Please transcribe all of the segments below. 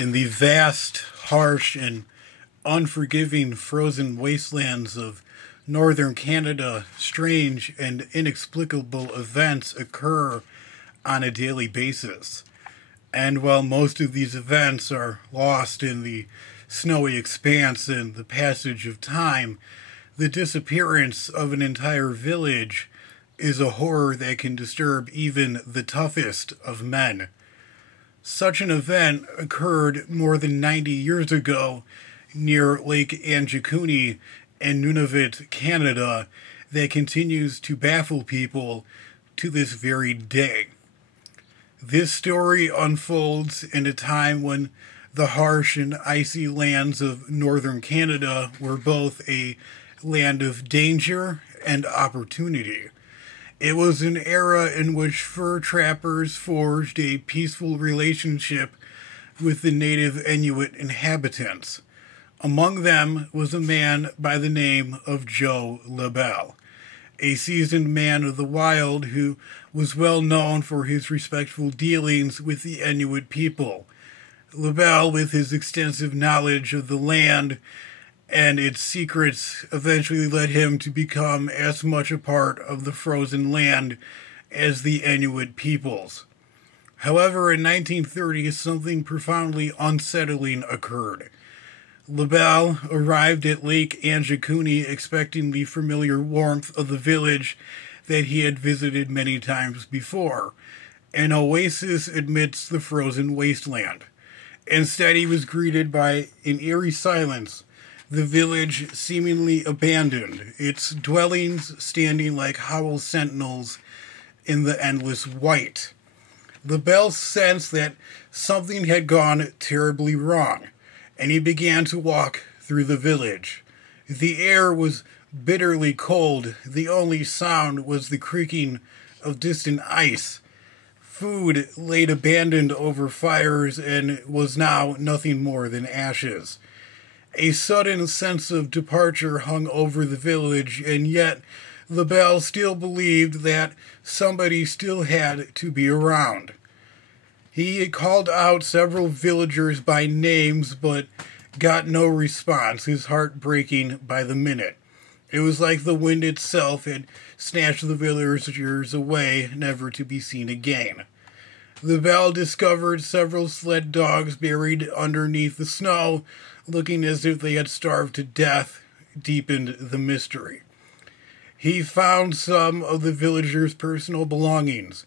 In the vast, harsh, and unforgiving frozen wastelands of northern Canada, strange and inexplicable events occur on a daily basis. And while most of these events are lost in the snowy expanse and the passage of time, the disappearance of an entire village is a horror that can disturb even the toughest of men. Such an event occurred more than 90 years ago near Lake Anjikuni in Nunavut, Canada, that continues to baffle people to this very day. This story unfolds in a time when the harsh and icy lands of northern Canada were both a land of danger and opportunity. It was an era in which fur trappers forged a peaceful relationship with the native Inuit inhabitants. Among them was a man by the name of Joe LaBelle, a seasoned man of the wild who was well known for his respectful dealings with the Inuit people. LaBelle, with his extensive knowledge of the land and its secrets, eventually led him to become as much a part of the frozen land as the Inuit peoples. However, in 1930, something profoundly unsettling occurred. LaBelle arrived at Lake Anjikuni expecting the familiar warmth of the village that he had visited many times before, an oasis amidst the frozen wasteland. Instead, he was greeted by an eerie silence, the village seemingly abandoned, its dwellings standing like howl sentinels in the endless white. LaBelle sensed that something had gone terribly wrong, and he began to walk through the village. The air was bitterly cold. The only sound was the creaking of distant ice. Food laid abandoned over fires and was now nothing more than ashes. A sudden sense of departure hung over the village, and yet LaBelle still believed that somebody still had to be around. He called out several villagers by names, but got no response, his heart breaking by the minute. It was like the wind itself had snatched the villagers away, never to be seen again. LaBelle discovered several sled dogs buried underneath the snow, looking as if they had starved to death, deepened the mystery. He found some of the villagers' personal belongings.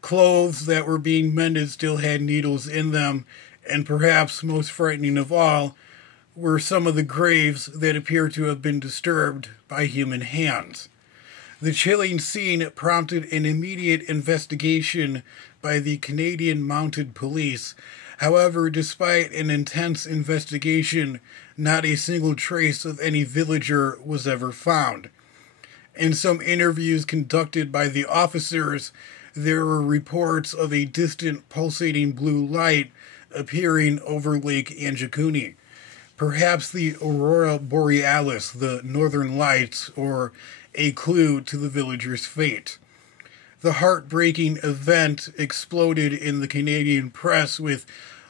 Clothes that were being mended still had needles in them, and perhaps most frightening of all were some of the graves that appeared to have been disturbed by human hands. The chilling scene prompted an immediate investigation by the Canadian Mounted Police. However, despite an intense investigation, not a single trace of any villager was ever found. In some interviews conducted by the officers, there were reports of a distant pulsating blue light appearing over Lake Anjikuni. Perhaps the Aurora Borealis, the Northern Lights, or a clue to the villagers' fate. The heartbreaking event exploded in the Canadian press, with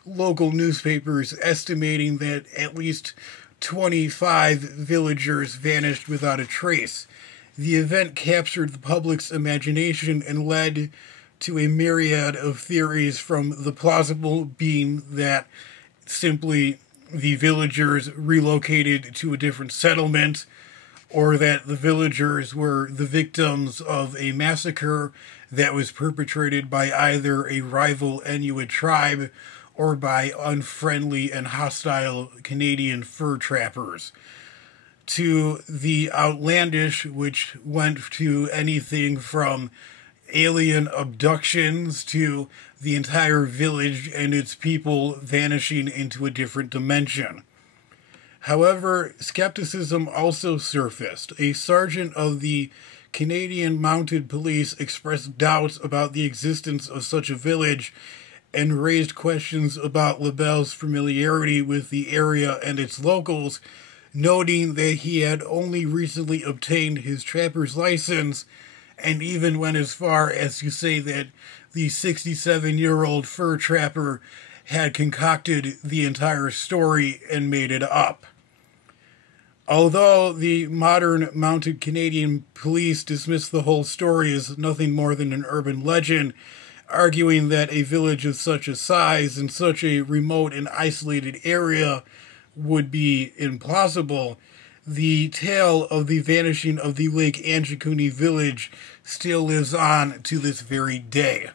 local newspapers estimating that at least 25 villagers vanished without a trace. The event captured the public's imagination and led to a myriad of theories, from the plausible being that simply the villagers relocated to a different settlement, or that the villagers were the victims of a massacre that was perpetrated by either a rival Inuit tribe or by unfriendly and hostile Canadian fur trappers, to the outlandish, which went to anything from alien abductions to the entire village and its people vanishing into a different dimension. However, skepticism also surfaced. A sergeant of the Canadian Mounted Police expressed doubts about the existence of such a village and raised questions about LaBelle's familiarity with the area and its locals, noting that he had only recently obtained his trapper's license, and even went as far as to say that the 67-year-old fur trapper had concocted the entire story and made it up. Although the modern mounted Canadian police dismiss the whole story as nothing more than an urban legend, arguing that a village of such a size in such a remote and isolated area would be implausible, the tale of the vanishing of the Lake Anjikuni village still lives on to this very day.